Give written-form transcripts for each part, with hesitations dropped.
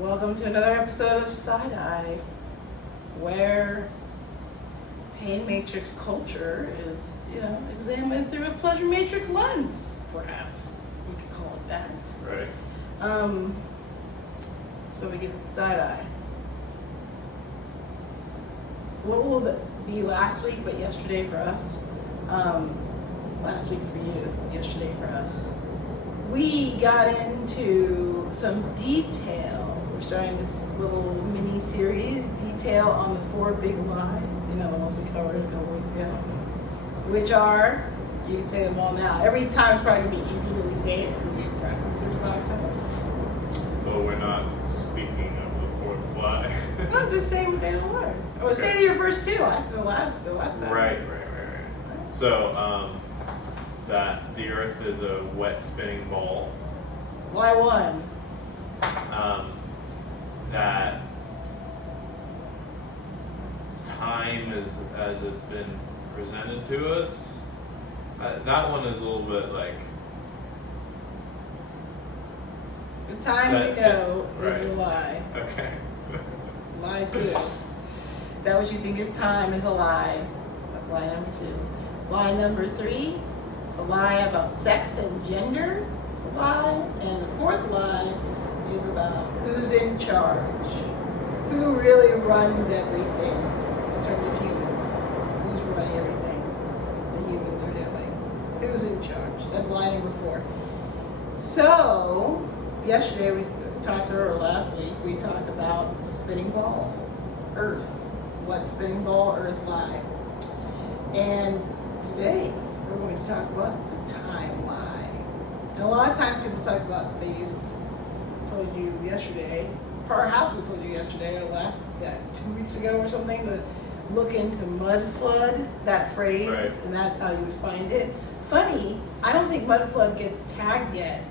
Welcome to another episode of SïDI, where pain matrix culture is, examined through a pleasure matrix lens, perhaps. We could call it that. Right. So we give it SïDI. What will it be last week, but yesterday for us? Last week for you, yesterday for us. We got into some detail. We're starting this little mini series, detail on the 4 big lies, the ones we covered a couple weeks ago, which are, you can say them all now. Every time it's probably going to be easier when we say it because we practiced it 5 times. Well, we're not speaking of the 4th lie. Not the same thing they were. I was saying your first 2. I said the last time. Right. So, that the Earth is a wet spinning ball. Lie 1. That time is as it's been presented to us. That one is a little bit like the time we know is a lie. Okay. Lie 2. That what you think is time is a lie. That's lie number 2. Lie number 3. It's a lie about sex and gender. It's a lie. And the 4th lie is about who's in charge. Who really runs everything in terms of humans. Who's running everything the humans are doing. Who's in charge. That's lie number 4. So, yesterday we talked, or last week, we talked about spinning ball, Earth. What spinning ball, Earth lie. And today, we're going to talk about the time lie. And a lot of times people talk about, told you yesterday, perhaps we told you yesterday or 2 weeks ago or something, to look into mud flood, that phrase, right. And that's how you would find it. Funny, I don't think mud flood gets tagged yet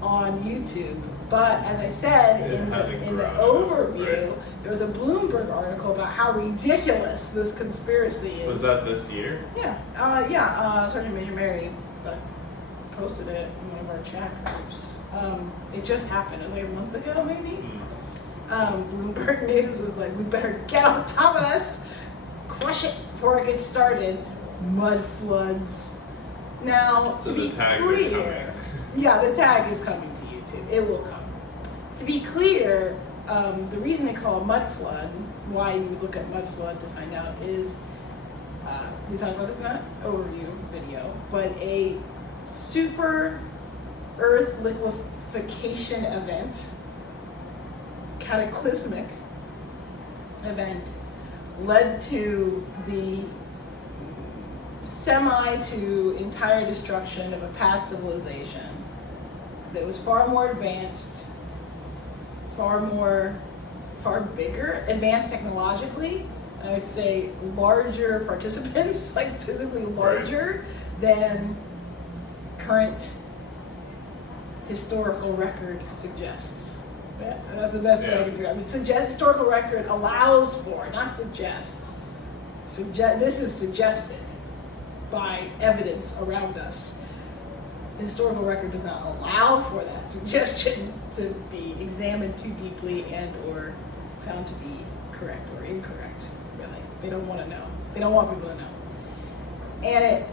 on YouTube, but as I said in the overview, right. There was a Bloomberg article about how ridiculous this conspiracy is. Was that this year? Yeah. Sergeant Major Mary posted it in one of our chat groups. It just happened. It was like a month ago, maybe. Bloomberg News was like, we better get on top of this, crush it before it gets started. Mud floods. Now, so to be clear, yeah, the tag is coming to YouTube. It will come. To be clear, the reason they call it mud flood, why you would look at mud flood to find out, is we talked about this in that overview video, but a super Earth liquefaction event, cataclysmic event, led to the semi to entire destruction of a past civilization that was far more advanced, far bigger, advanced technologically, and I would say larger participants, like physically larger than current historical record suggests. That's the best way to do it. I mean, historical record allows for, not suggests. This is suggested by evidence around us. The historical record does not allow for that suggestion to be examined too deeply and or found to be correct or incorrect, really. They don't want to know. They don't want people to know. And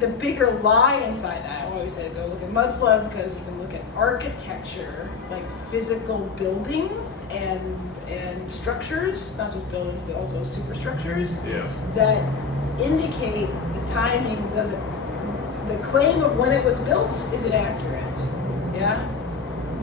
the bigger lie inside that, I always say to go look at mud flood because you can look at architecture, like physical buildings and structures, not just buildings, but also superstructures, that indicate the timing doesn't, the claim of when it was built is inaccurate. Yeah?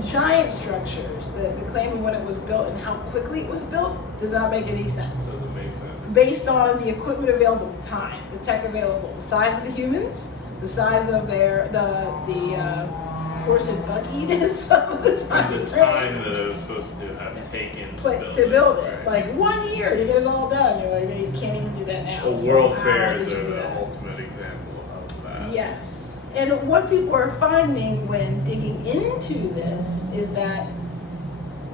Giant structures, the claim of when it was built and how quickly it was built does not make any sense. Doesn't make sense. Based on the equipment available at the time, the tech available, the size of the humans, the size of the horse and bugginess of the time. And the time that it was supposed to have taken to build it. Right. Like 1 year to get it all done. You're like, you can't even do that now. The World Fairs are the ultimate example of that. Yes. And what people are finding when digging into this is that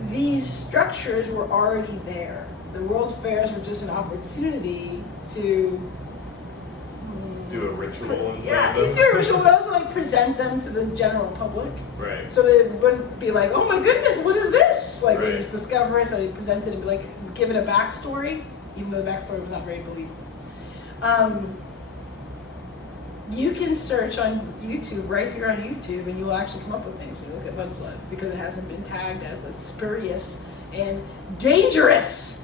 these structures were already there. The World's Fairs were just an opportunity to do a ritual inside Yeah, them. you do a ritual, but also present them to the general public. Right. So they wouldn't be like, oh my goodness, what is this? Right. just discover it, so he presented it, like, give it a backstory, even though the backstory was not very believable. You can search on YouTube, right here on YouTube, and you will actually come up with things when you look at mud flood, because it hasn't been tagged as a spurious and dangerous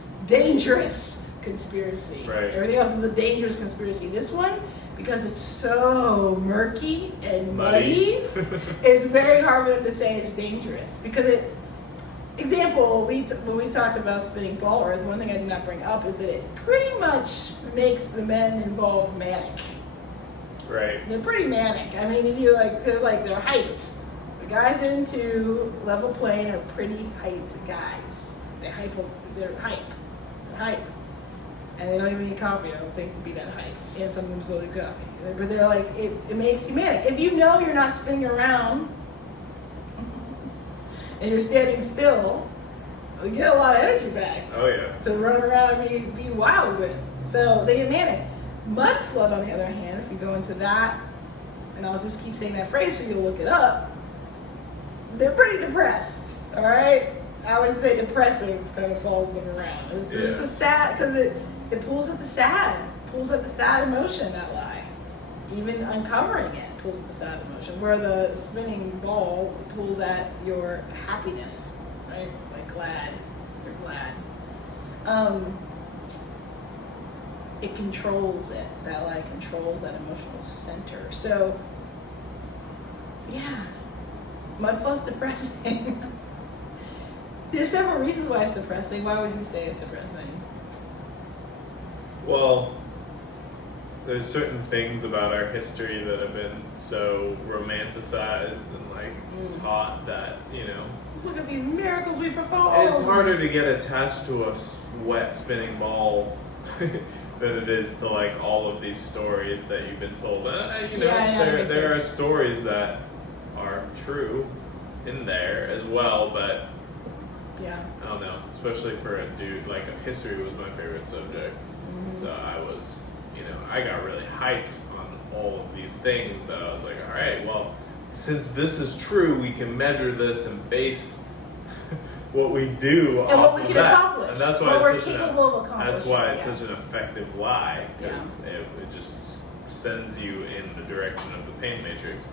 conspiracy. Right. Everything else is a dangerous conspiracy. This one, because it's so murky and muddy, it's very hard for them to say it's dangerous. Because example, when we talked about spinning ball earth, one thing I did not bring up is that it pretty much makes the men involved manic. Right. They're pretty manic. I mean, if you they're their heights. The guys into level playing are pretty hyped guys. They're hype. They're hype. And they don't even need coffee, I don't think, to be that hype. And some of them still do coffee. But they're like, it makes you manic. If you know you're not spinning around and you're standing still, you get a lot of energy back. Oh yeah. To run around and be wild with. So they get manic. Mud flood, on the other hand, if you go into that, and I'll just keep saying that phrase so you'll look it up, they're pretty depressed, all right? I would say depressive kind of follows them around. It's a sad, because it pulls at the sad, emotion, that lie. Even uncovering it pulls at the sad emotion, where the spinning ball pulls at your happiness, right? Like glad, you're glad. It controls it. That lie controls that emotional center. So, yeah, mud flood's depressing. There's several reasons why it's depressing. Why would you say it's depressing? Well, there's certain things about our history that have been so romanticized and taught that, Look at these miracles we perform. it's harder to get attached to a wet spinning ball than it is to all of these stories that you've been told. There are stories that are true in there as well, but yeah, I don't know, especially for a dude, history was my favorite subject. Mm-hmm. So I was, I got really hyped on all of these things that I was like, all right, well, since this is true, we can measure this and base what we do and off what we of can that. accomplish. And that's why what we're it's capable of accomplishing. that's why it's yeah. such an effective lie, because it just sends you in the direction of the pain matrix.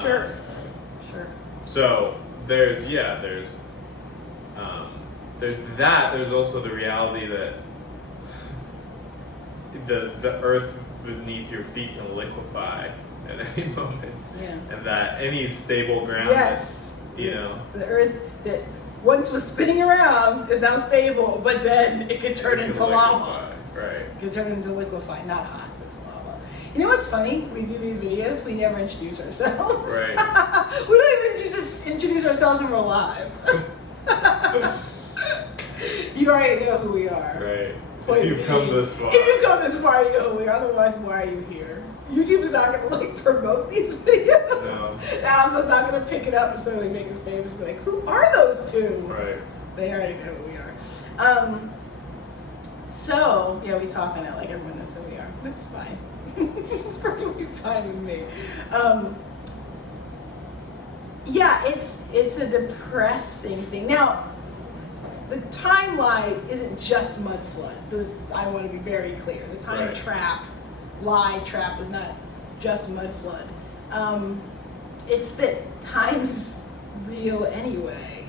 Sure. So there's that. There's also the reality that the earth beneath your feet can liquefy at any moment, and that any stable ground, the earth that once was spinning around is now stable, but then it could turn into lava. Right. It could turn into liquefy, not hot, just lava. You know what's funny? We do these videos, we never introduce ourselves. Right. We don't even just introduce ourselves when we're live. You already know who we are. Right. If you've come this far. If you've come this far, you know who we are. Otherwise, why are you here? YouTube is not going to promote these videos. No. Apple's not going to pick it up and suddenly make us famous. Be like, who are those two? Right. They already know who we are. So yeah, we talk on it like everyone knows who we are. It's fine. It's perfectly fine with me. Yeah, it's a depressing thing. Now, the timeline isn't just mud flood. I want to be very clear. The time lie trap is not just mud flood. It's that time is real anyway.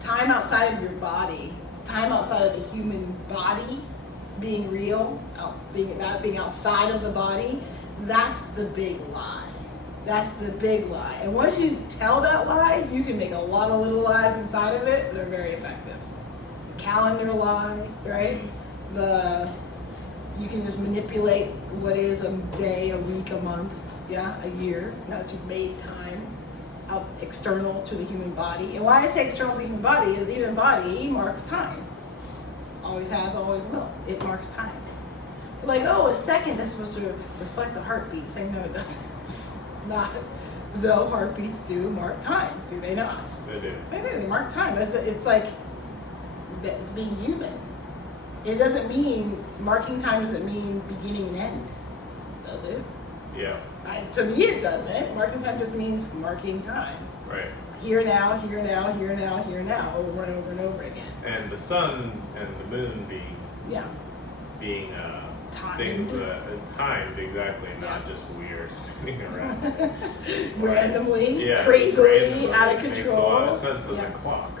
Time outside of your body, time outside of the human body being real, being outside of the body, that's the big lie. That's the big lie. And once you tell that lie, you can make a lot of little lies inside of it that are very effective. Calendar lie, right? You can just manipulate what is a day, a week, a month, a year, now that you've made time out external to the human body. And why I say external to the human body is the human body marks time. Always has, always will. It marks time. A second, that's supposed to reflect the heartbeats. No, it doesn't. It's not. Though heartbeats do mark time, do they not? They do. They mark time. It's like, it's being human. It doesn't mean, marking time doesn't mean beginning and end, does it? Yeah. To me it doesn't. Marking time just means marking time. Right. here now, here now, here now, here now, over and over and over again. And the sun and the moon being things timed exactly, not just we are spinning around randomly, yeah, crazily, randomly, out of control. Makes a lot of sense as a clock.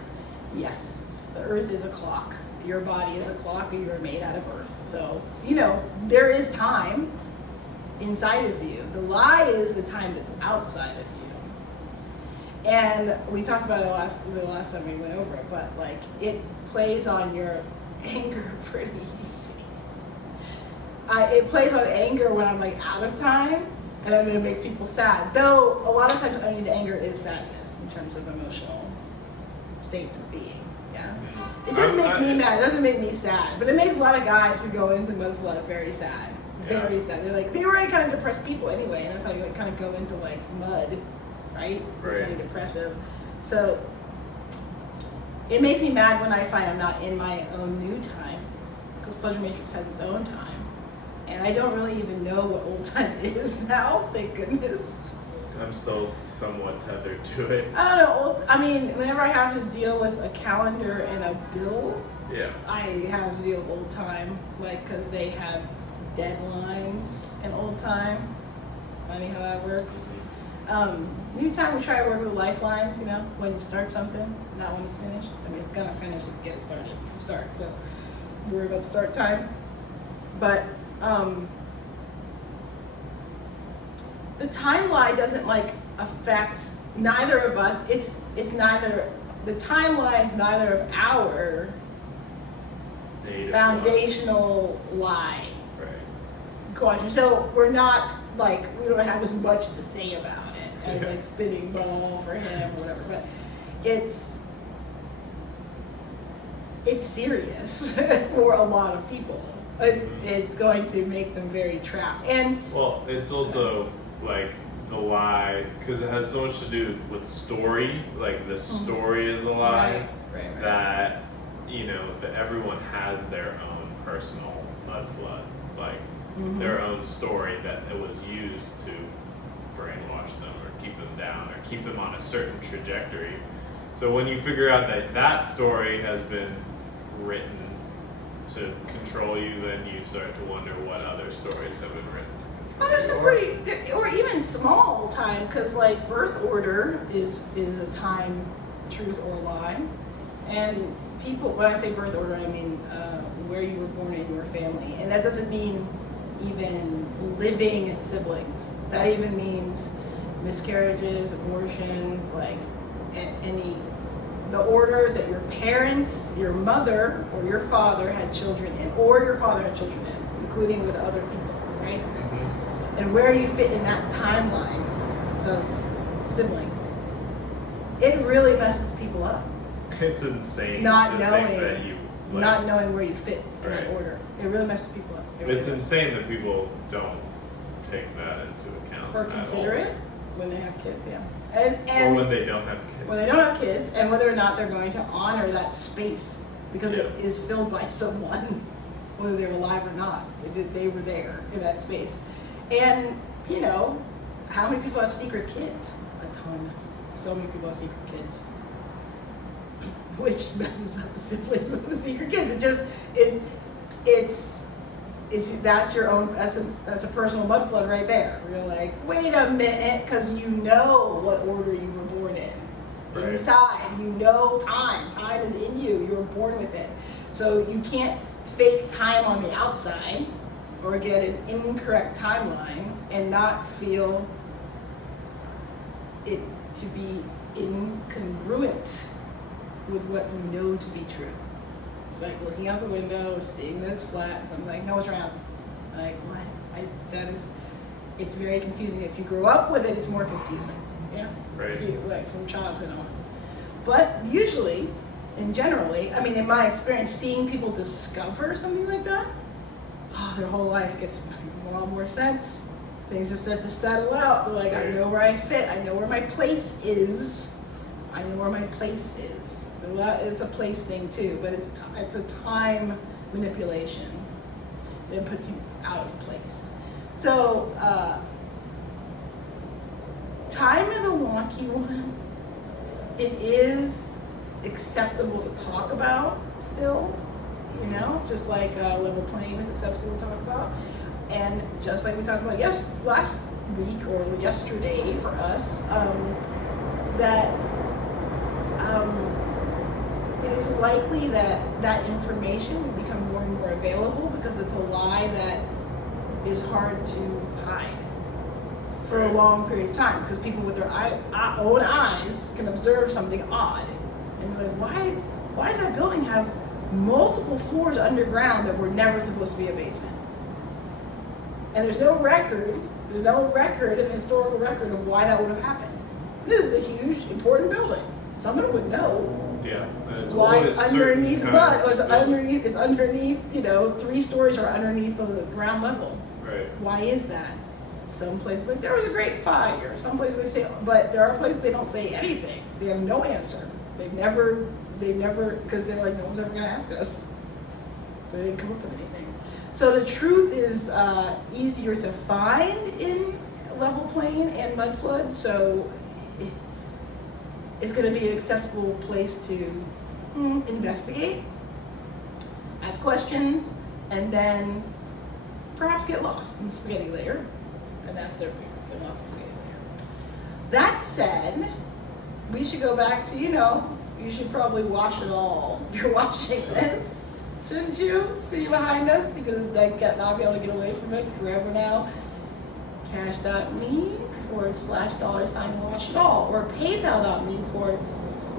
Yes, the Earth is a clock. Your body is a clock, and you are made out of Earth. So there is time inside of you. The lie is the time that's outside of you. And we talked about it the last time we went over it, but like it plays on your anger pretty easy. It plays on anger when I'm like out of time, and then it makes people sad. Though a lot of times underneath anger is sadness in terms of emotional states of being. Yeah, it just makes me mad. It doesn't make me sad, but it makes a lot of guys who go into mud flood very sad. Very sad. They're like, they were already kind of depressed people anyway, and that's how you like kind of go into like mud, right? Right. Kind of depressive. So it makes me mad when I find I'm not in my own new time, because Pleasure Matrix has its own time, and I don't really even know what old time is now. Thank goodness. I'm still somewhat tethered to it. I don't know. Whenever I have to deal with a calendar and a bill, I have to deal with old time, like because they have deadlines in old time. Funny how that works. New time, we try to work with lifelines, when you start something, not when it's finished. It's gonna finish if you get it started from the start, so worry about start time. But the timeline doesn't affect neither of us. It's neither, the timeline is neither of our foundational lie. Question. So we're not we don't have as much to say about it as spinning ball for him or whatever, but it's serious for a lot of people. It's going to make them very trapped. And well, it's also the lie, because it has so much to do with story. The story is a lie. Right. That that everyone has their own personal mud flood. Their own story that it was used to brainwash them or keep them down or keep them on a certain trajectory. So when you figure out that story has been written to control you, then you start to wonder what other stories have been written. Well, there's some or even small time, because birth order is a time, truth or lie. And people, when I say birth order, I mean where you were born in your family. And that doesn't mean even living siblings. That even means miscarriages, abortions, the order that your parents, your mother or your father had children in, or your father had children in, including with other people, right? Mm-hmm. And where you fit in that timeline of siblings. It really messes people up. It's insane not to knowing think that you not knowing where you fit in right. that order. It really messes people up. It's insane that people don't take that into account. Or consider it when they have kids, And or when they don't have kids. When they don't have kids, and whether or not they're going to honor that space, because it is filled by someone, whether they're alive or not. They were there in that space. And, how many people have secret kids? A ton. So many people have secret kids. Which messes up the siblings of the secret kids. That's your own, that's a personal mud flood right there. You're like, wait a minute, because you know what order you were born in. Right. Inside, time is in you, you were born with it. So you can't fake time on the outside or get an incorrect timeline and not feel it to be incongruent with what you know to be true. It's like looking out the window, seeing that it's flat, and someone's like, no, it's round. What? It's very confusing. If you grow up with it, it's more confusing. Yeah? Right. From childhood on. But usually, and generally, in my experience, seeing people discover something like that, their whole life gets a lot more sense. Things just start to settle out. They're like, right. I know where I fit. I know where my place is. It's a place thing too, but it's a time manipulation that puts you out of place. So time is a wonky one, it is acceptable to talk about still, you know, just like level playing is acceptable to talk about. And just like we talked about last week or yesterday for us, that it is likely that information will become more and more available because it's a lie that is hard to hide for a long period of time, because people with their own eyes can observe something odd and be like, why does that building have multiple floors underground that were never supposed to be a basement? And there's no record in the historical record of why that would have happened. This is a huge, important building. Someone would know. Yeah, and it's why it's underneath mud. It's underneath, 3 stories are underneath the ground level. Right. Why is that? Some places like there was a great fire. Some places they say, but there are places they don't say anything. They have no answer. They've never, because they're like, no one's ever going to ask us. So they didn't come up with anything. So the truth is easier to find in level plain and mud flood. So it's going to be an acceptable place to investigate, ask questions, and then perhaps get lost in the spaghetti layer. And that's their fear, get lost in the spaghetti layer. That said, we should go back to, you should probably wash it all if you're watching this. Shouldn't you? See behind us? You're going to not be able to get away from it forever now. Cash.me /$wash it all, or PayPal.me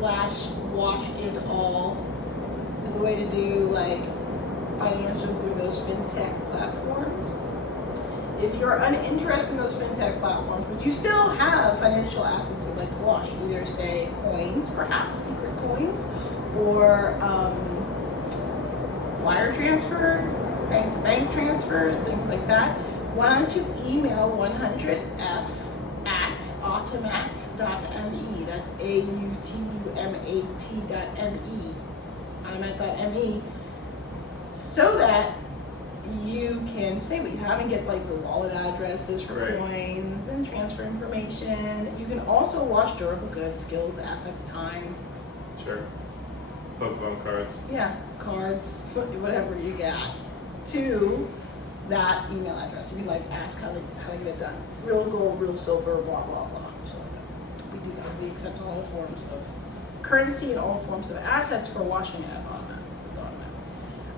/wash it all is a way to do like financial through those fintech platforms. If you're uninterested in those fintech platforms, but you still have financial assets you'd like to wash, either say coins, perhaps secret coins, or wire transfer, bank transfers, things like that, why don't you email 100F at automat.me. That's AUTUMAT.me, automat.me, so that you can say what you have and get like the wallet addresses for coins and transfer information. You can also wash durable goods, skills, assets, time. Sure. Pokemon cards. Yeah, cards, whatever you got, to that email address. We like ask how to get it done. Real gold, real silver, blah blah blah. So we do that. We accept all forms of currency and all forms of assets for washing it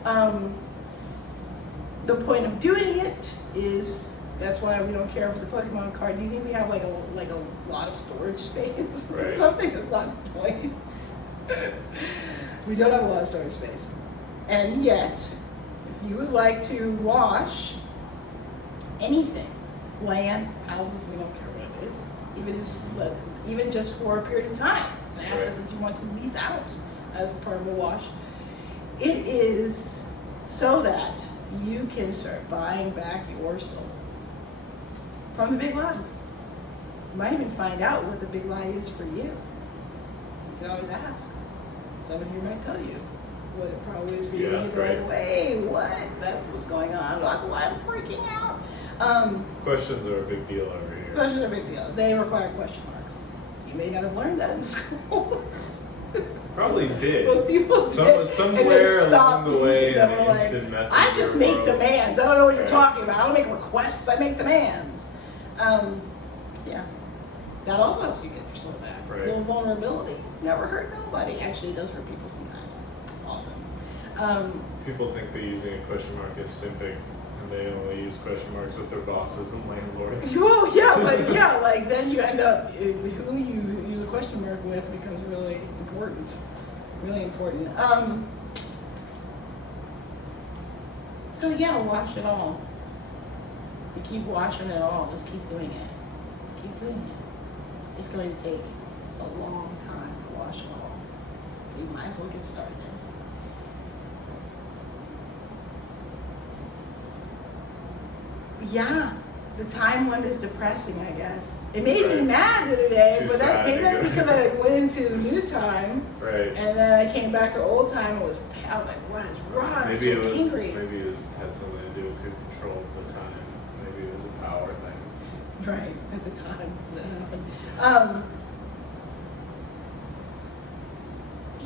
on. The point of doing it is, that's why we don't care if it's a Pokemon card. Do you think we have like a lot of storage space? Right. Something that's not the point. We don't have a lot of storage space. And yet, if you would like to wash anything, land, houses, we don't care what it is, even just for a period of time, an asset that you want to lease out as part of a wash, it is so that you can start buying back your soul from the big lies. You might even find out what the big lie is for you. You can always ask. Somebody here might tell you what it probably is for you. And you're like, wait, what? That's what's going on. That's why I'm freaking out. Questions are a big deal over here. Questions are a big deal. They require question marks. You may not have learned that in school. Probably did. Well, people somewhere along the way in an instant messenger. I just make demands. I don't know what you're talking about. I don't make requests. I make demands. Yeah. That also helps you get your soul back. Right. A little vulnerability. Never hurt nobody. Actually, it does hurt people sometimes. Often. People think that using a question mark is simping, and they only use question marks with their bosses and landlords. Well, yeah, but yeah, like then you end up, who you use a question mark with becomes really important. Really important. So yeah, wash it all. You keep washing it all. Just keep doing it. Keep doing it. It's going to take a long time to wash it all. So you might as well get started. Yeah, the time one is depressing, I guess. It made me mad the other day, but maybe that's because I went into new time, and then I came back to old time and I was like, what is wrong? Maybe I'm so angry. Maybe it had something to do with who controlled the time. Maybe it was a power thing. Right, at the time that happened.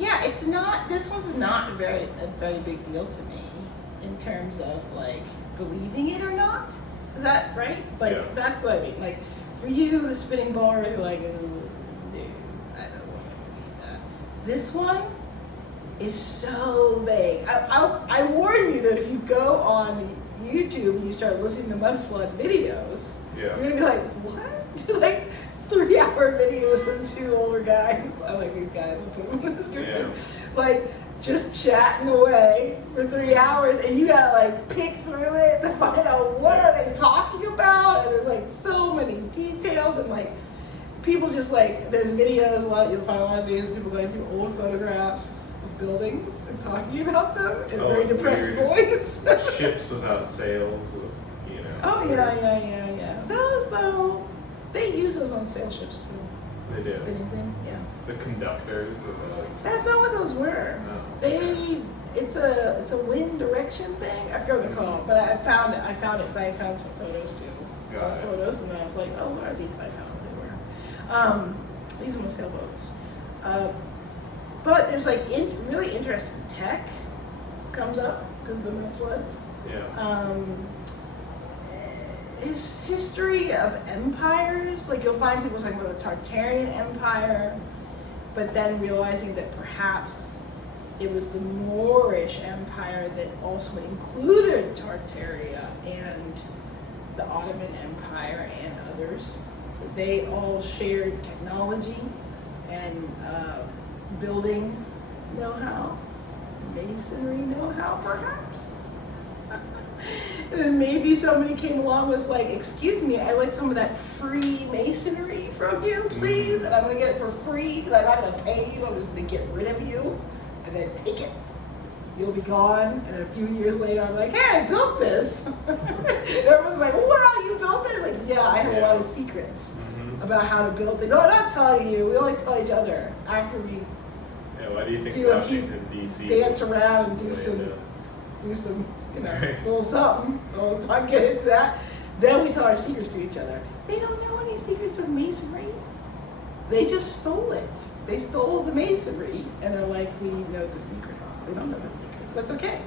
Yeah, it's not. This one's not a very big deal to me in terms of like believing it or not. Is that right? Like that's what I mean. Like for you, the spinning ball, you're like, oh, no, I don't want to believe that. This one is so vague. I warn you that if you go on YouTube and you start listening to mud flood videos, you're gonna be like, what? Just like 3-hour videos of 2 older guys. I like these guys. I'll put them in the description. Like just chatting away for 3 hours, and you gotta like pick through it to find out what are they talking about. And there's like so many details, and like people just like there's videos. You'll find a lot of videos of people going through old photographs of buildings and talking about them in a very depressed voice. Ships without sails, with Oh yeah. Those though, they use those on sail ships too. They do. Spinning thing, yeah. The conductors. That's not what those were. No. It's a wind direction thing. I forget what they're called, but I found it because I found some photos too. Photos, and then I was like, oh, what are these? I found what they were. These are sailboats. But there's like really interesting tech comes up because of the mud floods. Yeah. His history of empires, like you'll find people talking about the Tartarian Empire, but then realizing that perhaps it was the Moorish Empire that also included Tartaria and the Ottoman Empire and others. They all shared technology and building know-how, masonry know-how perhaps. And then maybe somebody came along and was like, excuse me, I'd like some of that free masonry from you, please. And I'm going to get it for free because I'm not going to pay you. I'm just going to get rid of you and then take it. You'll be gone. And then a few years later, I'm like, hey, I built this. Everyone's like, wow, you built it? I'm like, yeah, I have a lot of secrets about how to build things. Oh, I'm not telling you. We only tell each other after we why do you think Washington, D.C. dance around and do some little something. I'll get into that. Then we tell our secrets to each other. They don't know any secrets of masonry. They just stole it. They stole the masonry, and they're like, we know the secrets. They don't know the secrets. That's okay.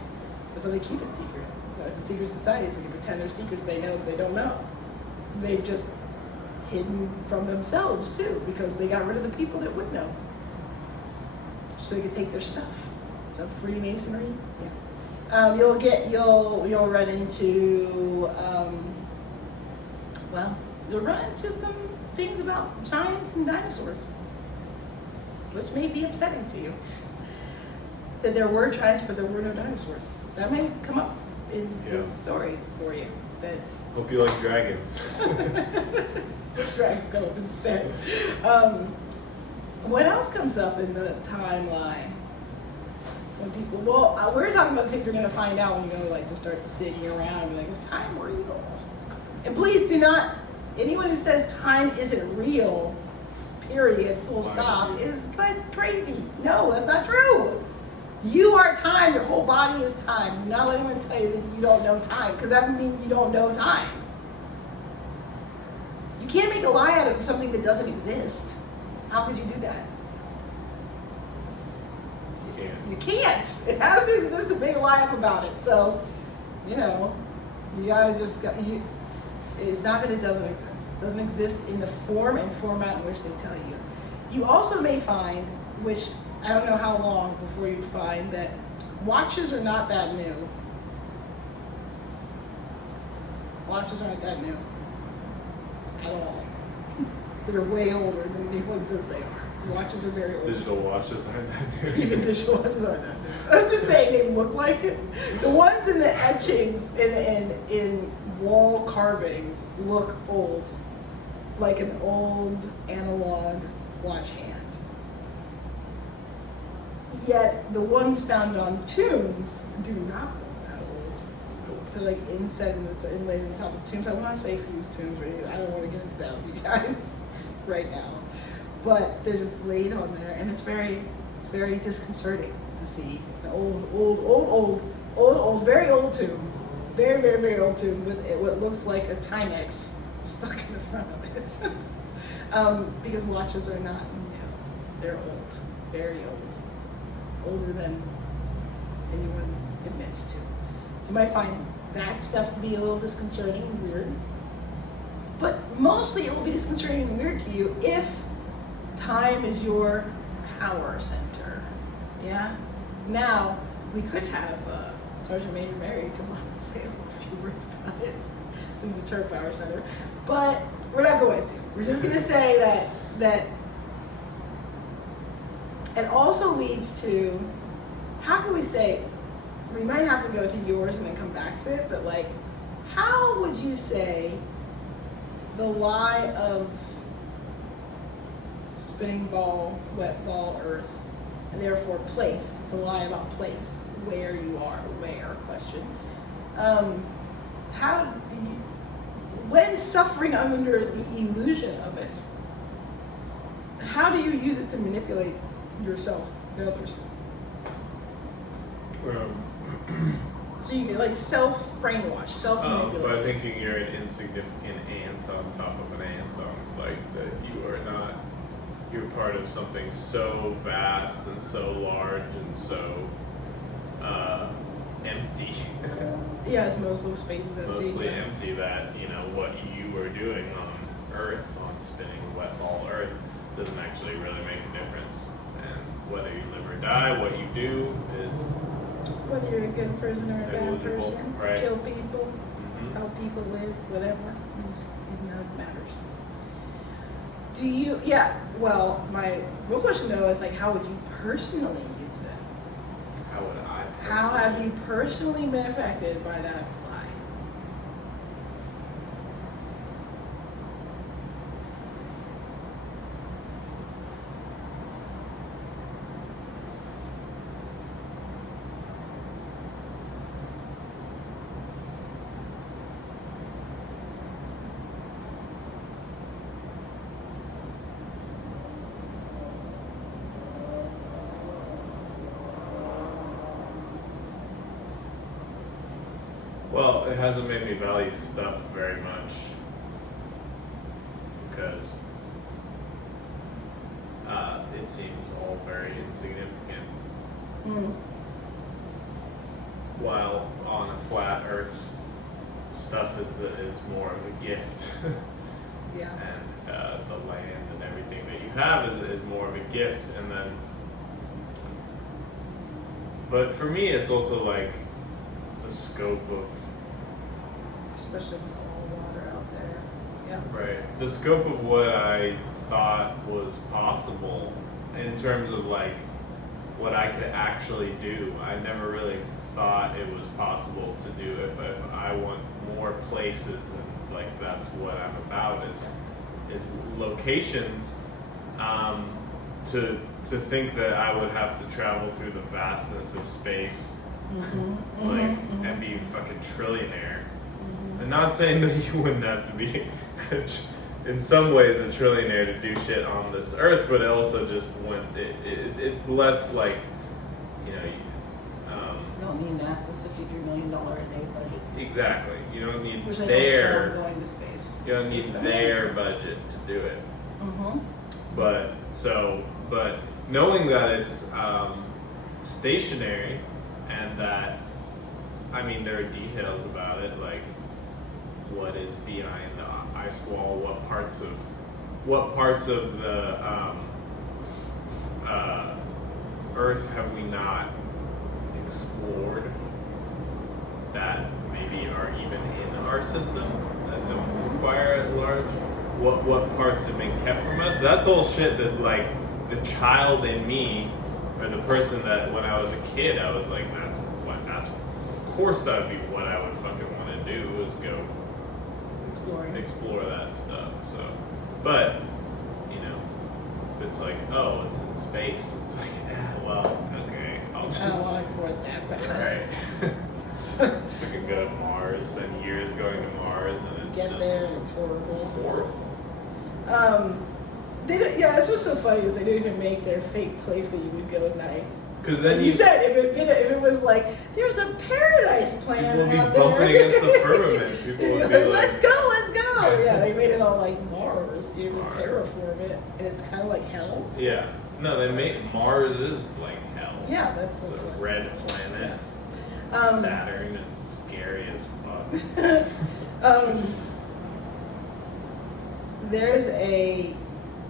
That's why they keep it secret. So it's a secret society, so they can pretend they're secrets they know that they don't know. They've just hidden from themselves, too, because they got rid of the people that would know. So they could take their stuff. So Freemasonry, yeah. You'll run into you'll run into some things about giants and dinosaurs, which may be upsetting to you. That there were giants, but there were no dinosaurs. That may come up in the story for you. That hope you like dragons. Dragons come up instead. What else comes up in the timeline? When people, we're talking about the things you're going to find out when you go to start digging around and like, is time real? And please do not, anyone who says time isn't real, period, full stop, is crazy. No, that's not true. You are time, your whole body is time. Do not let anyone tell you that you don't know time, because that means you don't know time. You can't make a lie out of something that doesn't exist. How could you do that? You can't. It has to exist to make a lie up about it. So, you gotta just it's not that it doesn't exist. It doesn't exist in the form and format in which they tell you. You also may find, which I don't know how long before you'd find, that watches are not that new. Watches aren't that new at all. They're way older than anyone says they are. Watches are very old. Digital watches aren't that new. Even digital watches aren't that new. I'm just saying they look like it. The ones in the etchings in wall carvings look old, like an old analog watch hand. Yet the ones found on tombs do not look that old. They're like inset inlaid on top of tombs. I want to say whose tombs or anything. I don't want to get into that with you guys right now. But they're just laid on there, and it's very disconcerting to see an old, very old tomb, very, very, very old tomb with what looks like a Timex stuck in the front of it. Because watches are not new; they're old, very old, older than anyone admits to. So you might find that stuff to be a little disconcerting and weird. But mostly it will be disconcerting and weird to you if time is your power center. Yeah? Now, we could have Sergeant Major Mary come on and say a few words about it, since it's her power center. But we're not going to. We're just going to say that it also leads to, how can we say, we might have to go to yours and then come back to it, but like, how would you say the lie of spinning ball, wet ball, earth, and therefore place, it's a lie about place, where you are, where, question. How do you, when suffering under the illusion of it, how do you use it to manipulate yourself and others? So you get like self-brainwash, self-manipulate. By thinking you're an insignificant ant on top of an ant, like that you are not, you're part of something so vast and so large and so empty. Yeah, it's mostly spaces empty. Mostly empty, that, you know, what you are doing on Earth, on spinning wet ball Earth, doesn't actually really make a difference. And whether you live or die, what you do is, whether you're a good person or a bad person, right. Kill people, how people live, whatever, is none of it matters. Do you, well, my real question though is like, how would you personally use it? How would I? How have you personally been affected by that lie? Well, it hasn't made me value stuff very much because it seems all very insignificant. While on a flat Earth, stuff is more of a gift. Yeah. And the land and everything that you have is more of a gift, and then. But for me, it's also like the scope of. Especially if it's all water out there. Yeah. Right. The scope of what I thought was possible in terms of like what I could actually do. I never really thought it was possible to do if I want more places, and like that's what I'm about is locations. To think that I would have to travel through the vastness of space, and be fucking trillionaire. I'm not saying that you wouldn't have to be, in some ways, a trillionaire to do shit on this earth, but it also just it's less like, you know. You don't need NASA's $53 million a day budget. Exactly. You don't need Which their. Going to space. You don't need their budget to do it. But knowing that it's stationary, and that, I mean, there are details about it, like what is behind the ice wall, what parts of the Earth have we not explored that maybe are even in our system that don't require at large. What parts have been kept from us? That's all shit that, like, the child in me, or the person that when I was a kid, I was like, that's of course that would be what I would fucking want to do, is go explore that stuff. So, but you know, if it's like, oh, it's in space, it's like, well, okay, I'll just. I don't want to explore that bad. Right. We can go to Mars, spend years going to Mars, and it's Get just there, and it's horrible. It's horrible. That's what's so funny is they don't even make their fake place that you would go nice. Because then you said if it was like there's a paradise planet people out would be bumping there. against the firmament. People would be like, let's go. Yeah, they made it all like Mars. You would terraform it, and it's kind of like hell. Yeah. No, they made Mars is like hell. Yeah, that's It's what's a red planet. Yes. Saturn is scary as fuck. There's a,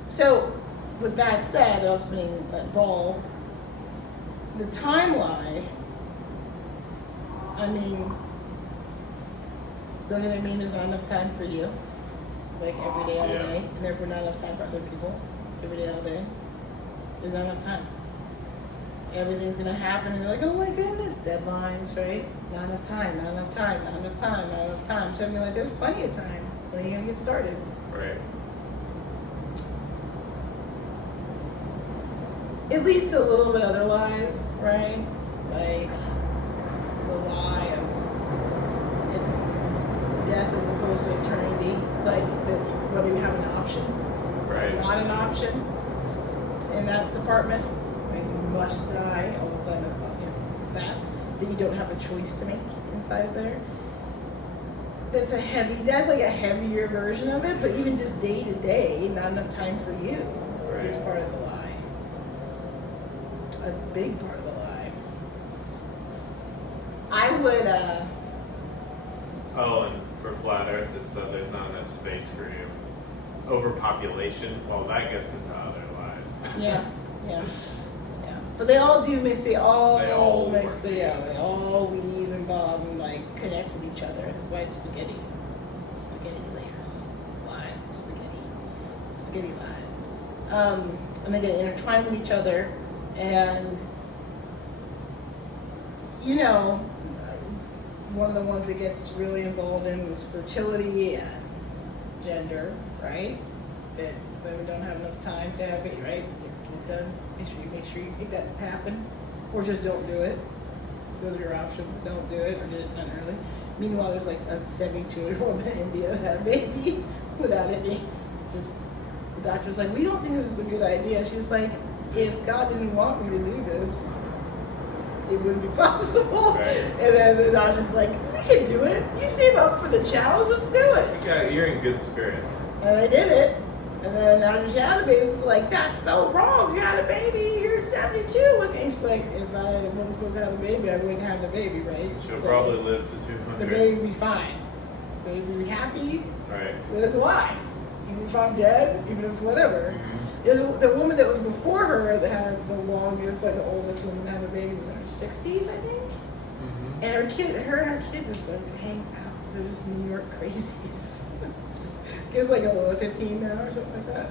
so with that said, I was spinning that ball, the timeline, I mean, doesn't it mean there's not enough time for you? Like every day, all Yeah. day, and therefore not enough time for other people, every day, all day? There's not enough time. Everything's gonna happen and you're like, oh my goodness, deadlines, right? Not enough time, not enough time, not enough time, not enough time. So I'm like, there's plenty of time. When are you gonna get started? Right. It leads to a little bit other lies, right? Like the lie of death as opposed to eternity, like whether you have an option, Right. not an option in that department. I mean, you must die, all of that, that you don't have a choice to make inside of there. That's like a heavier version of it, but even just day to day, not enough time for you is part of the lie. A big part of the lie. I would, Oh, and for Flat Earth, it's that there's not enough space for you. Overpopulation, well, that gets into other lies. yeah. But they all do mix, they all mix, work they together. all weave and bob and like connect with each other. That's why it's spaghetti layers, lies, spaghetti lies. And they get intertwined with each other. And, you know, one of the ones that gets really involved in was fertility and gender, right? That women don't have enough time to have it, right? Get done. Make sure you make that happen. Or just don't do it. Those are your options. Don't do it or get it done early. Meanwhile, there's like a 72-year-old woman in India that had a baby without any. Just, the doctor's like, we don't think this is a good idea. She's like, if God didn't want me to do this, it wouldn't be possible. Right. And then the doctor's like, we can do it. You seem up for the challenge, let's do it. Yeah, you're in good spirits. And I did it. And then after she had the baby, people were like, that's so wrong. You had a baby, you're 72. And it's like, if I wasn't supposed to have a baby, I wouldn't have the baby, right? She'll So probably live to 200. the baby would be fine. The baby would be happy, Right. but it's alive. Even if I'm dead, even if whatever. Mhm. There's the woman that was before her that had the longest, like the oldest woman to have a baby was in her 60s, I think. Mhm. And her and her kids just like hang out. They're just New York crazies. Kids like 15 now or something like that.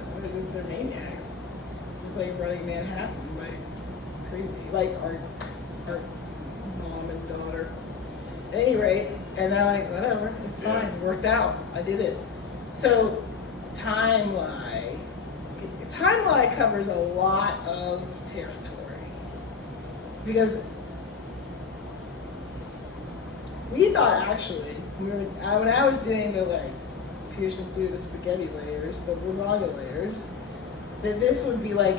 They're maniacs. Just like running Manhattan, like crazy. Like our mom and daughter. At any rate, and they're like, whatever, it's Yeah. fine, it worked out. I did it. So timeline covers a lot of territory. Because we thought actually, when I was doing the like piercing through the spaghetti layers, the lasagna layers, that this would be like,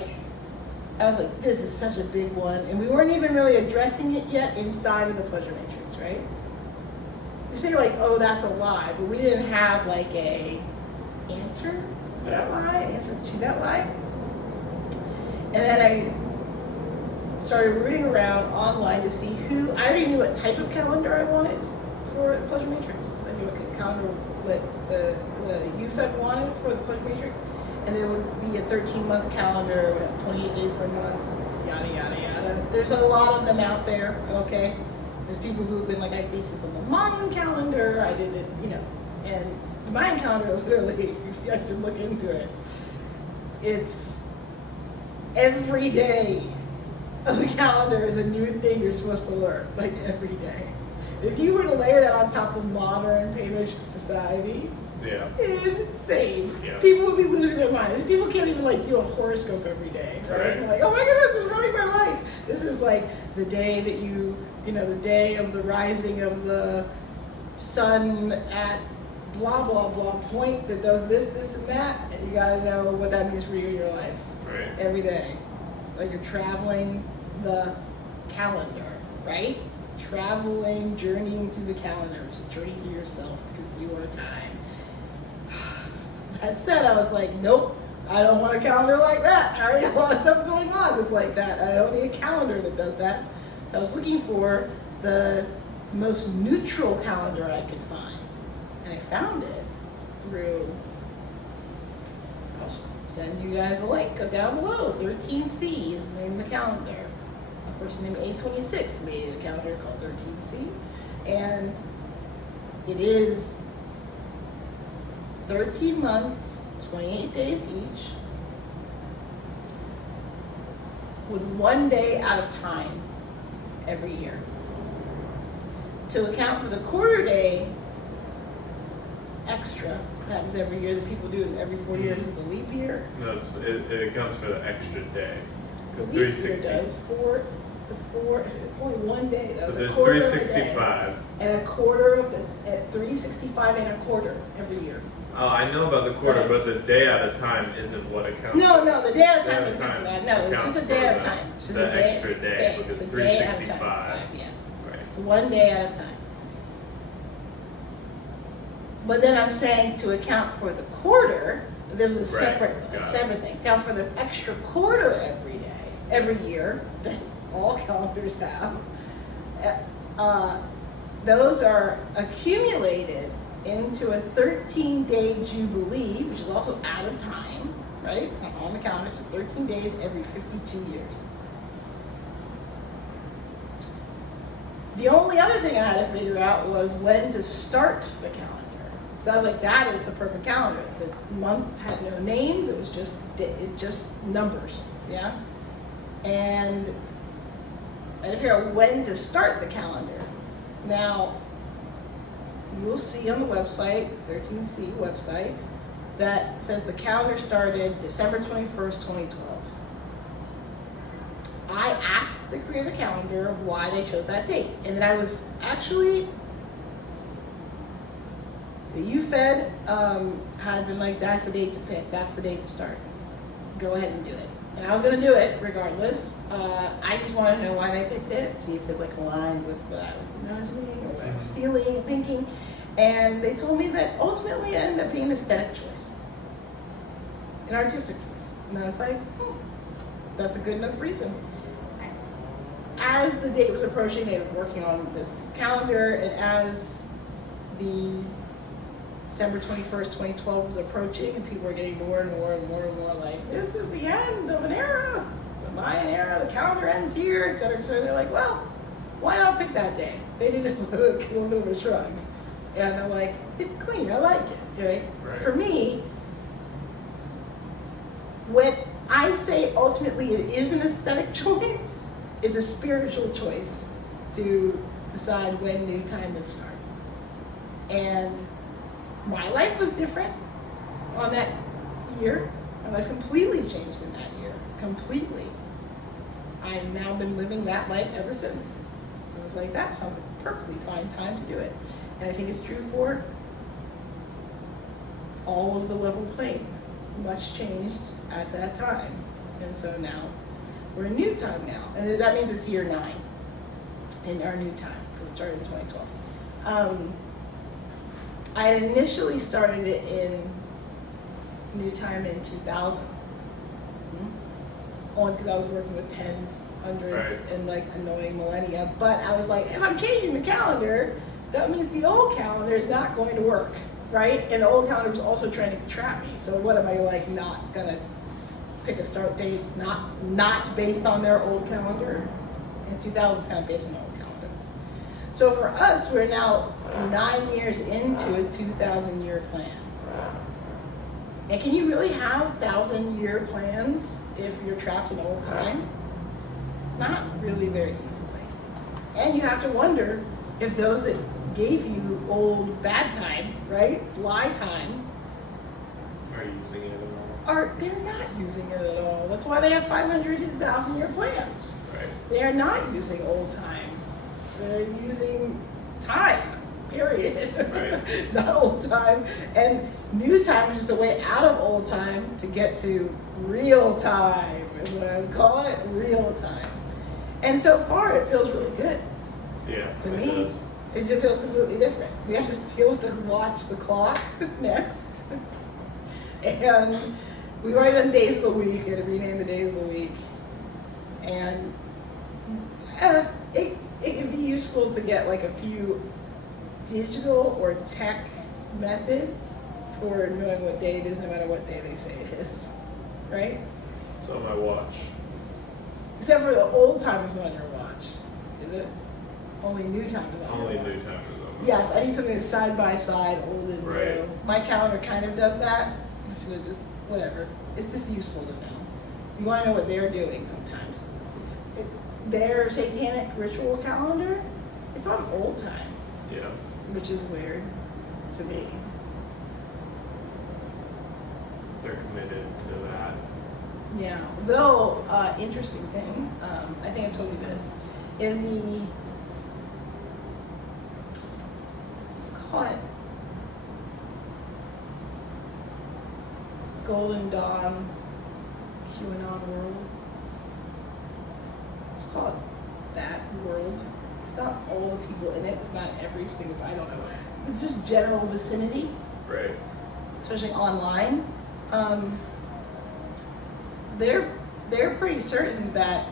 I was like, this is such a big one. And we weren't even really addressing it yet inside of the pleasure matrix, right? You say like, oh, that's a lie, but we didn't have like a answer for that lie, answer to that lie. And then I started rooting around online to see I already knew what type of calendar I wanted for the pleasure matrix. I knew what calendar that the UFED wanted for the pleasure matrix. And there would be a 13-month calendar, would have 28 days per month, yada, yada, yada. There's a lot of them out there, okay? There's people who've been like, I based this on the Mayan calendar, I did it, and the Mayan calendar is literally, you guys should look into it. It's every day of the calendar is a new thing you're supposed to learn, like every day. If you were to layer that on top of modern patriarchal society, Yeah. insane. Yeah. People would be losing their minds. People can't even like do a horoscope every day, right? Right. They're like, oh my goodness, this is running my life. This is like the day that the day of the rising of the sun at blah blah blah point that does this and that, and you gotta know what that means for you in your life Right. every day. Like you're traveling the calendar, right? Traveling, journeying through the calendar, to journey through yourself because you are time. That said, I was like, nope, I don't want a calendar like that. I already have a lot of stuff going on that's like that. I don't need a calendar that does that. So I was looking for the most neutral calendar I could find. And I found it through, I'll send you guys a link down below. 13C is the name of the calendar. A person named A26 made a calendar called 13C. And it is 13 months, 28 days each, with 1 day out of time every year. To account for the quarter day extra that happens every year that people do every 4 years is a leap year. No, it accounts for the extra day. The Because leap year does it's only 1 day. That was there's a quarter of a day. 365. And a quarter of the, at 365 and a quarter every year. I know about the quarter, Right. but the day at a time isn't what it counts. No, the day at a Day time at a doesn't count for time that. No, it's accounts just a day for at a the- time. It's just the a day, extra day, because It's a day at a time. 365. Yes. Right. It's 1 day at a time. But then I'm saying to account for the quarter, there's a Right, separate got it. thing. Account for the extra quarter every year that all calendars have. Those are accumulated into a 13-day jubilee, which is also out of time, right? It's not on the calendar, it's 13 days every 52 years. The only other thing I had to figure out was when to start the calendar. So I was like, that is the perfect calendar. The month had no names, it was just numbers, yeah? And I had to figure out when to start the calendar. Now, you will see on the website, 13C website, that says the calendar started December 21st, 2012. I asked the creator of the calendar why they chose that date. And then I was actually, the UFED had been like, that's the date to pick, that's the date to start. Go ahead and do it. And I was gonna do it regardless. I just wanted to know why they picked it, see if it like aligned with what I was imagining or what I was feeling and thinking. And they told me that ultimately it ended up being an aesthetic choice, an artistic choice. And I was like, that's a good enough reason. As the date was approaching, they were working on this calendar, and as the December 21st, 2012 was approaching, and people were getting more and more and more and more like, this is the end of an era, the Mayan era, the calendar ends here, et cetera, et cetera. They're like, well, why not pick that day? They did a little bit of a shrug. And I'm like, it's clean, I like it, right? For me, when I say ultimately it is an aesthetic choice, it's a spiritual choice to decide when new time would start. And my life was different on that year. My life completely changed in that year, completely. I've now been living that life ever since. So it was like, that sounds like a perfectly fine time to do it. And I think it's true for all of the level playing. Much changed at that time. And so now, we're in new time now. And that means it's year 9 in our new time, because it started in 2012. I had initially started it in new time in 2000. Only because I was working with tens, hundreds, and like annoying millennia. But I was like, if I'm changing the calendar, that means the old calendar is not going to work, right? And the old calendar was also trying to trap me. So what am I like not gonna pick a start date not based on their old calendar? And 2000 is kind of based on their old calendar. So for us, we're now 9 years into a 2,000-year plan. And can you really have 1,000-year plans if you're trapped in old time? Not really very easily. And you have to wonder if those that gave you old bad time, right, lie time, Are using it at all? they're not using it at all. That's why they have 500 to 1,000-year plans. Right. They are not using old time. They're using time, period. Right. Not old time. And new time is just a way out of old time to get to real time, is what I would call it, real time. And so far, it feels really good. Yeah. To it me, does. it just feels completely different. We have to deal with watch the clock next. And We write on days of the week and rename the days of the week. And it can be useful to get like a few digital or tech methods for knowing what day it is, no matter what day they say it is, right? It's on my watch. Except for the old time is on your watch, is it? Only new time is on Only your watch. new time is on my Yes, I need something that's side by side, old and Right. new. My calendar kind of does that. I should have just, whatever. It's just useful to know. You want to know what they're doing sometimes. Their satanic ritual calendar, it's on old time, Yeah. which is weird to me. They're committed to that. Yeah, though, interesting thing, I think I've told you this, in the, let's call it Golden Dawn QAnon world. Let's call it that world. It's not all the people in it, it's not every single, I don't know. It's just general vicinity, Right. especially online. They're pretty certain that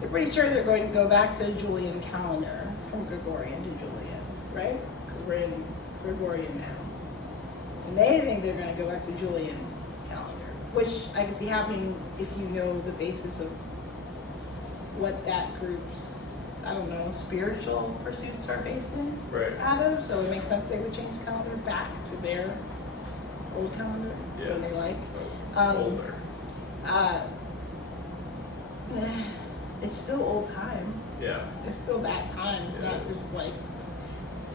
they're going to go back to the Julian calendar from Gregorian to Julian, right? Because we're in Gregorian now. And they think they're going to go back to Julian calendar, which I can see happening if you know the basis of what that group's, I don't know, spiritual pursuits are based in. Right. Out of, so it makes sense they would change the calendar back to their old calendar Yeah. when they like. Older. It's still old time. Yeah. It's still that time. It's Yeah. not just like,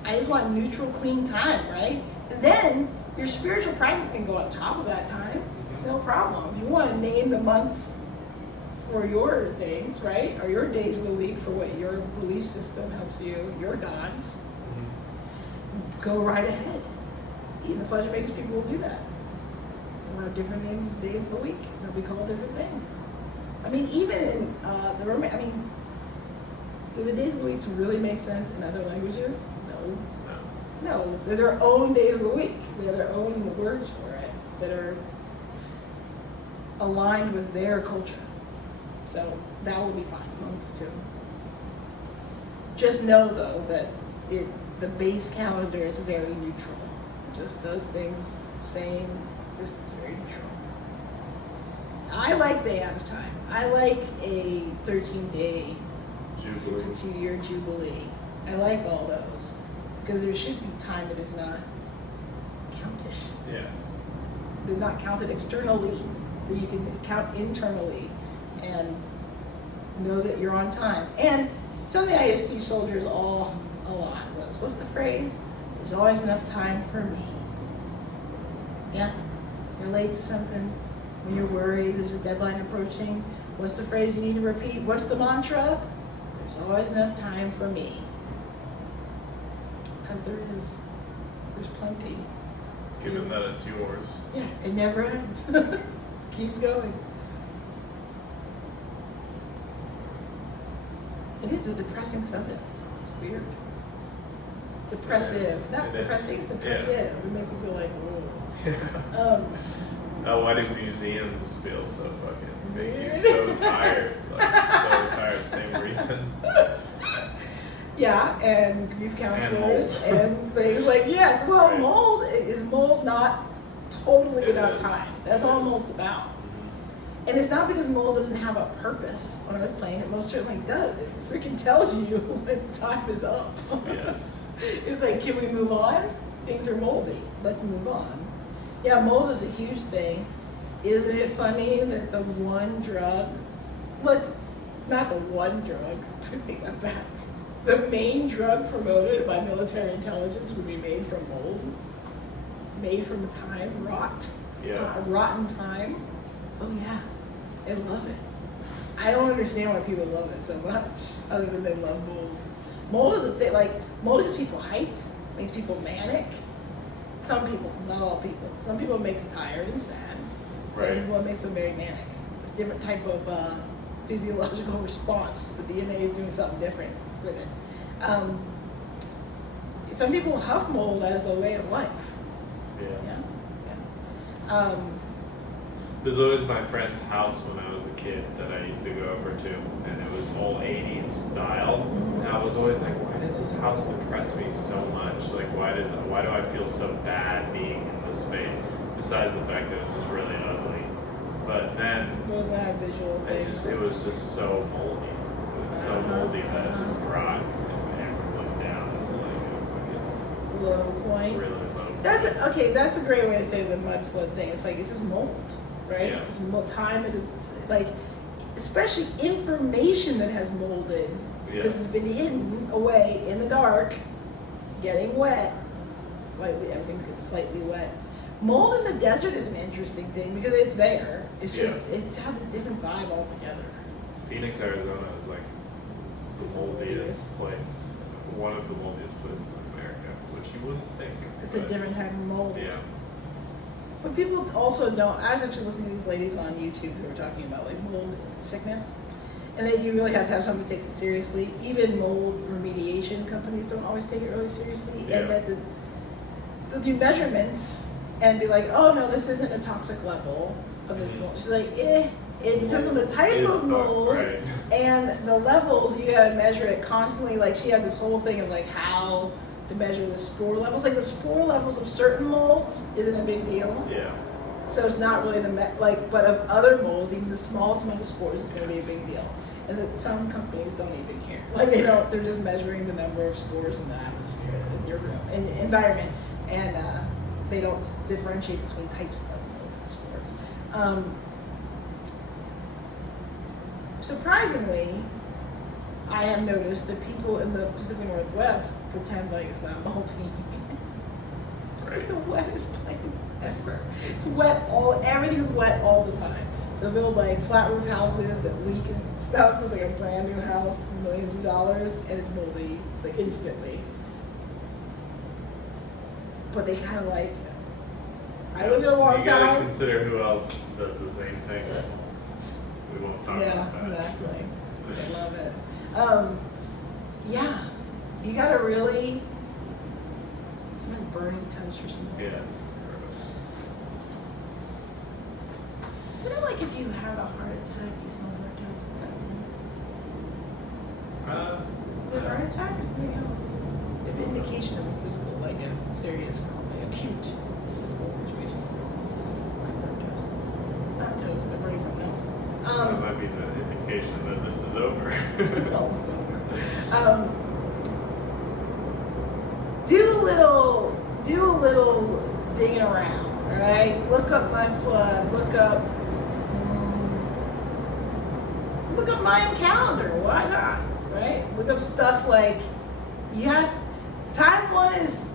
I just want neutral, clean time, right? And then your spiritual practice can go on top of that time. No problem. If you want to name the months for your things, right? Or your days of the week for what your belief system helps you, your gods, go right ahead. Even the pleasure makers people will do that. They'll have different names, days of the week. They'll be called different things. I mean, even in the Roman, I mean, do the days of the week really make sense in other languages? No. No, they're their own days of the week. They're their own words for it that are aligned with their culture. So that will be fine, months too. Just know though that the base calendar is very neutral. It just does things same, just very neutral. I like day out of time. I like a 13-day Jubilee. 52-year jubilee. I like all those because there should be time that is not counted. Yeah. They're not counted externally, that you can count internally and know that you're on time. And something I used to teach soldiers a lot was, what's the phrase? There's always enough time for me. Yeah, you're late to something, when you're worried, there's a deadline approaching. What's the phrase you need to repeat? What's the mantra? There's always enough time for me. Because there is. There's plenty. Given that it's yours. Yeah, it never ends. Keeps going. It is a depressing subject. It's weird. Depressive. It is. Not It is. depressing, it's depressive. Yeah. It makes you feel like, Yeah. whoa. Why do museums feel so fucking make you so tired? Like so tired, same reason. Yeah, and grief counselors mold. and things like, yes, well, Right. mold, is mold not totally It about is. time? That's all mold's about. And it's not because mold doesn't have a purpose on Earth plane. It most certainly does. It freaking tells you when time is up. Yes. It's like, can we move on? Things are moldy. Let's move on. Yeah, mold is a huge thing. Isn't it funny that the one drug, not the one drug, to take that back, the main drug promoted by military intelligence would be made from mold? Made from time, Yeah. rotten time. Oh yeah, I love it. I don't understand why people love it so much, other than they love mold. Mold is a thing, like, mold gets people hyped, makes people manic. Some people, not all people. Some people it makes tired and sad. Some Right. people it makes them very manic. It's a different type of physiological response. The DNA is doing something different with it. Some people huff mold as a way of life. Yeah. Yeah. There's always my friend's house when I was a kid that I used to go over to, and it was all 80s style. And I was always like, why does this house depress me so much? Like, why do I feel so bad being in this space? Besides the fact that it was just really ugly. But then Was that a visual thing? it was just so moldy. It was so moldy that it just brought everyone down to like a fucking Low point. really low. That's a great way to say the mud flood thing. It's like, it's just mold, right? Yeah. It's time, it is, like, especially information that has molded, because it's been hidden away in the dark, getting wet, everything gets slightly wet. Mold in the desert is an interesting thing because it's there. It's just, it has a different vibe altogether. Phoenix, Arizona is like the moldiest place, one of the moldiest places in America, which you wouldn't think. It's a different type of mold. Yeah. But people also don't, I was actually listening to these ladies on YouTube who were talking about like mold sickness, and that you really have to have somebody who takes it seriously. Even mold remediation companies don't always take it really seriously, and that they'll do measurements and be like, oh no, this isn't a toxic level of this mold. She's like, it depends on the type of mold and the levels. You gotta measure it constantly. Like, she had this whole thing of like how to measure the spore levels. Like, the spore levels of certain molds isn't a big deal. Yeah. So it's not really but of other molds, even the smallest amount of spores is gonna be a big deal. And that some companies don't even care. Like, they're just measuring the number of spores in the atmosphere, in your room, in the environment, and they don't differentiate between types of molds and spores. Surprisingly, I have noticed that people in the Pacific Northwest pretend like it's not moldy. Right. It's the wettest place ever. It's wet everything is wet all the time. They'll build like flat roof houses that leak and stuff. It's like a brand new house, millions of dollars, and it's moldy like instantly. But they kind of like it. I lived there a long You gotta time. consider who else does the same thing. We won't talk about that. Yeah, exactly. I love it. Yeah, you gotta really. It's like burning toast or something. Yeah, it's gross. Isn't it like if you have a heart attack, you smell burnt toast? Is it a heart attack or something else? It's an indication of a physical, like a serious, like acute physical situation. Like burnt toast. It's not toast, they're burning something else. That might be the indication that this is over. It's almost over. Do a little digging around, all right? Look up my flood, look up Mayan calendar, why not, right? Look up stuff like, time one is,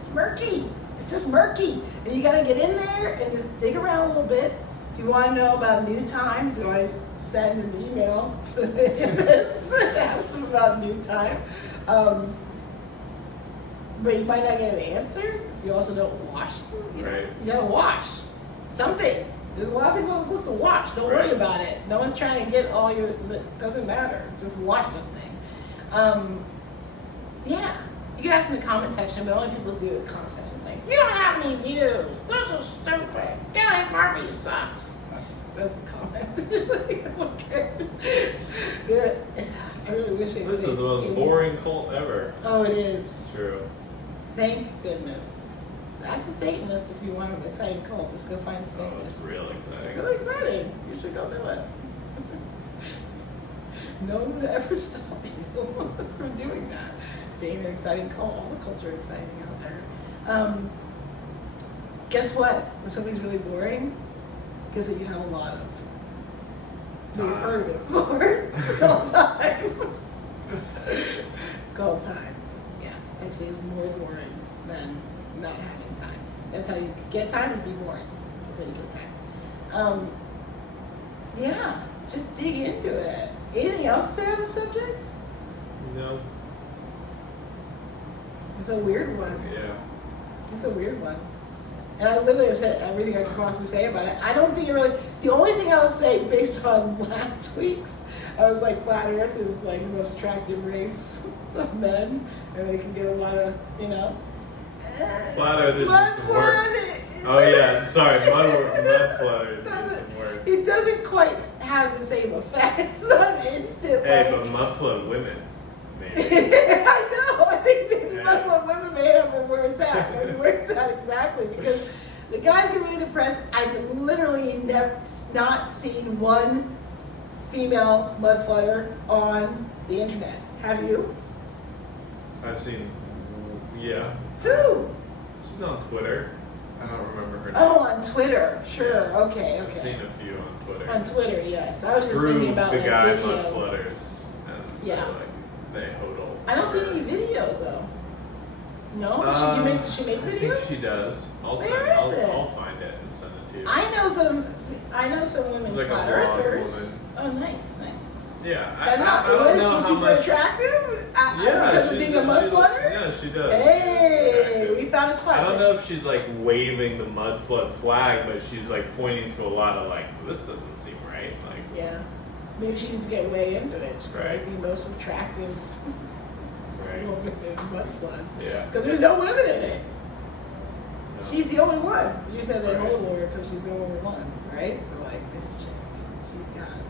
it's murky. It's just murky. And you gotta get in there and just dig around a little bit. If you want to know about new time, you can always send an email to this, ask them about new time. But you might not get an answer. You also don't wash them. Right. You gotta wash something. There's a lot of things on the list to wash. Don't worry about it. No one's trying to get all your. It doesn't matter. Just wash something. Yeah. You can ask in the comment section, but only people do the comment section saying, you don't have any views. This is stupid. Kelly Barbie sucks. That's the comments. Who cares? I really wish they would. This is the most boring cult ever. Oh, it is. True. Thank goodness. That's a Satanist if you want an exciting cult. Just go find a Satanist. Oh, it's real exciting. It's really exciting. You should go do it. No one would ever stop you from doing that. Being an exciting cult. All the cults are exciting out there. Guess what? When something's really boring, guess what you have a lot of? You've heard of it before. It's called time. It's called time. Yeah. Actually, it's more boring than not having time. That's how you get time and be boring. That's how you get time. Yeah. Just dig into it. Anything else to say on the subject? No. It's a weird one. Yeah. It's a weird one. And I literally have said everything I could possibly say about it. I don't think it really, the only thing I would say based on last week's, I was like, Flat Earth is like the most attractive race of men, and they can get a lot of, Flat Earth is some work. Oh yeah, sorry, mud flutters doesn't work. It doesn't quite have the same effect. It's not instant. Hey, but mud flood women, maybe. I know. I think maybe mud flood women may have where it's at. It works out exactly because the guys get really depressed. I've literally not seen one female mud flutter on the internet. Have you? I've seen, yeah. Who? She's on Twitter. I don't remember her name. Oh, on Twitter. Sure. Yeah. Okay. I've seen a few on Twitter. On Twitter, yes. I was just Through thinking about the like guy video. mud flutters, and Yeah. they hodl. I don't see any videos though. No, does she make videos? I think she does. I'll find it and send it to you. I know some women She's like flat a blonde earthers. Oh, nice. Yeah, I don't know is how she super much. attractive? Yeah, Because of being a mud flutter? Yeah, she does. Hey, we found a spot. I don't know if she's like waving the mud flood flag, but she's like pointing to a lot of like, this doesn't seem right. Like, yeah, maybe she needs to get way into it. Right. Like the most attractive woman in mud flood. Yeah. Because there's no women in it. No. She's the only one. You said they Right. hold her because she's the only one, right? They're like this chick, she's got it.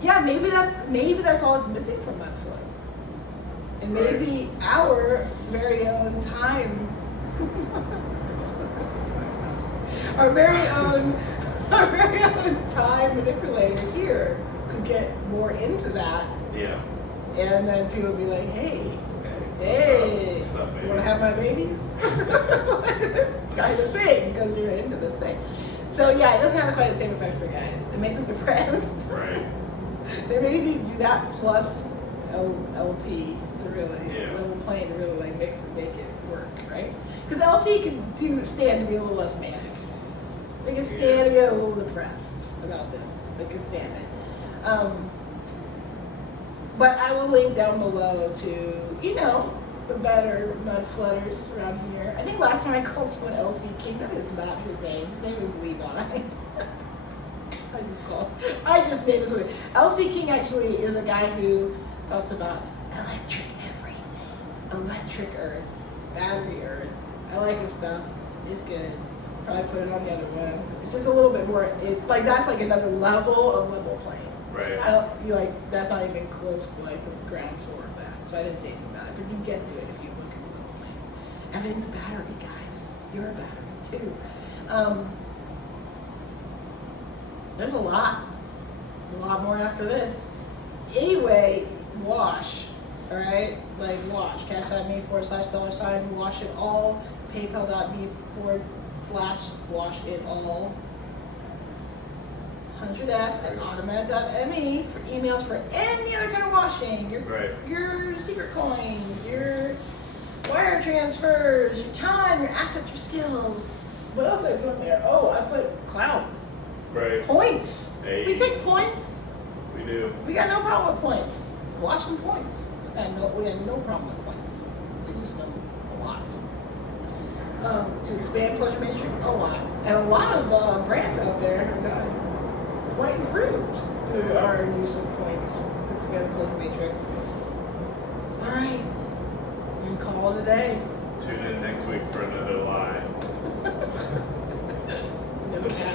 Yeah, maybe that's all that's missing from mud flood. And maybe our very own time, our very own time manipulator here could get more into that, Yeah. and then people would be like, hey, What's up, you want to have my babies? Kind of thing, because you're into this thing. So yeah, it doesn't have quite the same effect for guys. It makes them depressed. Right. They maybe need to do that plus LP to really level playing to really like make it work, right? Because LP can stand to be a little less manic. They can stand to get a little depressed about this. They can stand it. But I will link down below to, the better mud flutters around here. I think last time I called someone LC King, that is not his name. His name is Levi. I just named something. LC King actually is a guy who talks about electric everything. Electric earth. Battery earth. I like his stuff. It's good. Probably put it on the other one. It's just a little bit more, that's like another level of level playing. Right. That's not even close to like the ground floor of that. So I didn't say anything about it, but you get to it if you look at level playing. Everything's a battery, guys. You're a battery too. There's a lot. There's a lot more after this. Anyway, wash. All right? Like wash. Cash.me /$ wash it all. PayPal.me /wash it all. 100F at automat.me for emails for any other kind of washing. Your secret coins, your wire transfers, your time, your assets, your skills. What else did I put in there? Oh, I put cloud. Right. Points. Hey. We take points. We do. We got no problem with points. Watch some points. We got no problem with points. We use them a lot. To expand Pleasure Matrix, a lot. And a lot of brands out there have gotten quite improved through our use of points to expand Pleasure Matrix. All right. You call it a day. Tune in next week for another lie. No cap.